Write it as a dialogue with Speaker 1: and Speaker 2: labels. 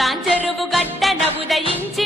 Speaker 1: తాంచెరువు గడ్డన ఉదయించి